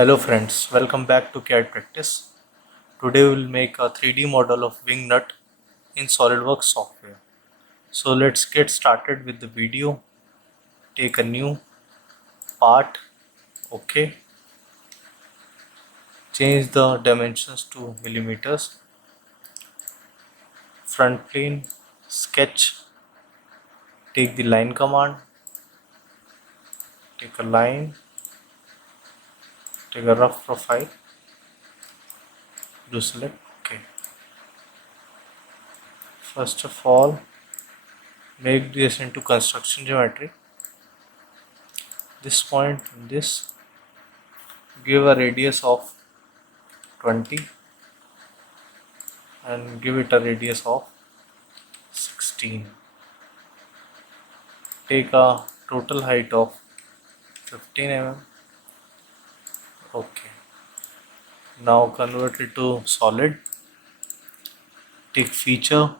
Hello friends, welcome back to CAD practice. Today we will make a 3D model of wing nut in Solidworks software. So let's get started with the video. Take a new part, okay. Change the dimensions to millimeters. Front plane, sketch. Take the line command. Take a line. Take a rough profile. Do select, okay. First of all, make this into construction geometry. This point and this, give a radius of 20 and give it a radius of 16. Take a total height of 15 mm. Okay. Now convert it to solid. Take feature,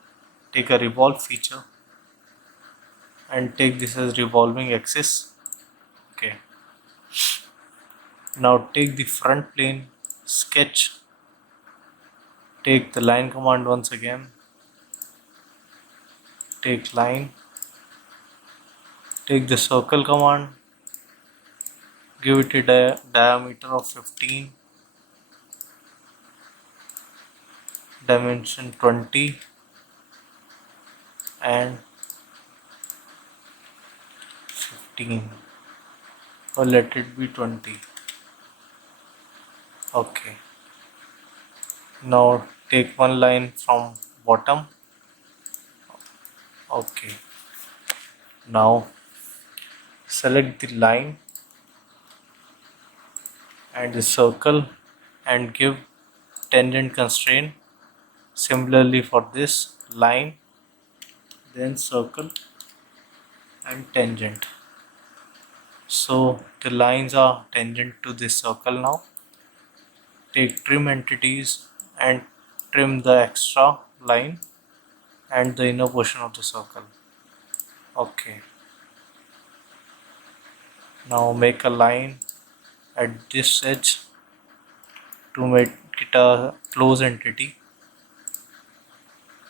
take a revolve feature and take this as revolving axis. Okay. Now take the front plane, sketch, take the line command once again, take line, take the circle command, give it a diameter of 15, dimension 20 and 15, or let it be 20. Okay. Now take one line from bottom. Okay. Now select the line and the circle and give tangent constraint. Similarly for this line, then circle and tangent. So the lines are tangent to this circle now. Take trim entities and trim the extra line and the inner portion of the circle. Okay. Now make a line at this edge to make it a close entity.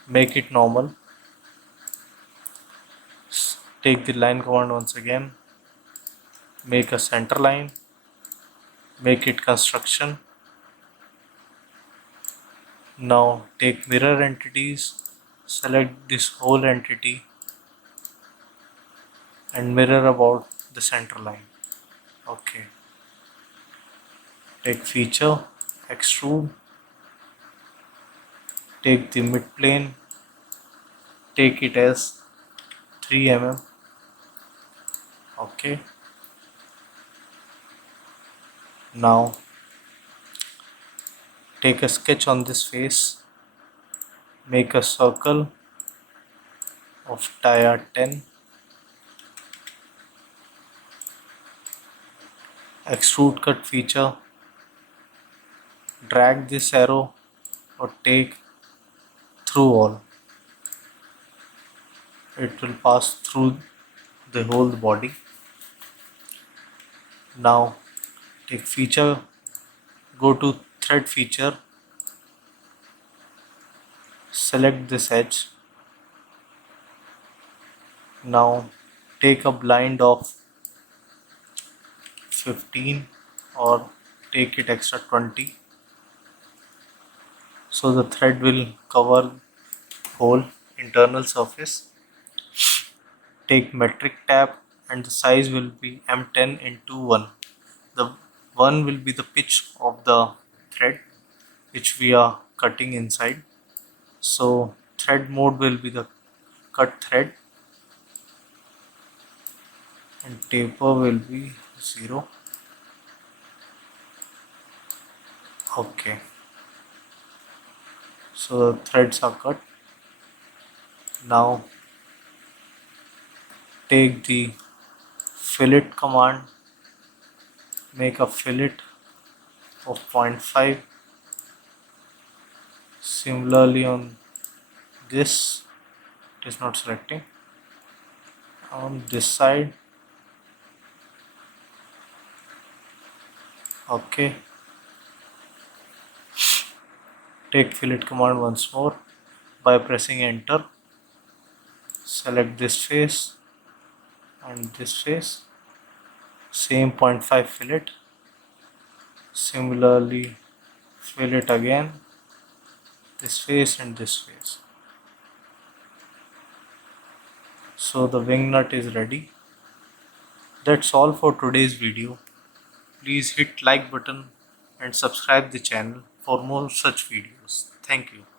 Make it normal. Take the line command once again. Make a center line. Make it construction. Now take mirror entities. Select this whole entity and mirror about the center line. Okay. Take feature, extrude. Take the mid plane. Take it as 3 mm. Okay. Now take a sketch on this face. Make a circle of dia 10. Extrude cut feature. Drag this arrow or take through all. It will pass through the whole body. Now take feature, go to thread feature, select this edge. Now take a blind of 15 or take it extra 20, so the thread will cover whole internal surface. Take metric tab and the size will be M10 into 1. The 1 will be the pitch of the thread which we are cutting inside. So thread mode will be the cut thread and taper will be 0. Okay. So the threads are cut. Now take the fillet command, make a fillet of 0.5. Similarly on this, it is not selecting. On this side, Okay, take fillet command once more by pressing enter. Select this face and this face, same 0.5 fillet. Similarly, fillet again this face and this face. So the wing nut is ready. That's all for today's video. Please hit like button and subscribe the channel for more such videos. Thank you.